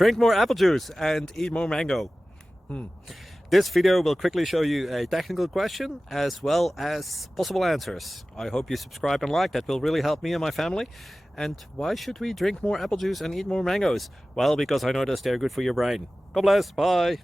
Drink more apple juice and eat more mango. This video will quickly show you a technical question as well as possible answers. I hope you subscribe and like, that will really help me and my family. And why should we drink more apple juice and eat more mangoes? Well, because I noticed they're good for your brain. God bless, bye!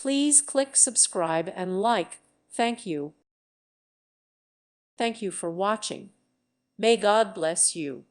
Please click subscribe and like. Thank you. Thank you for watching. May God bless you.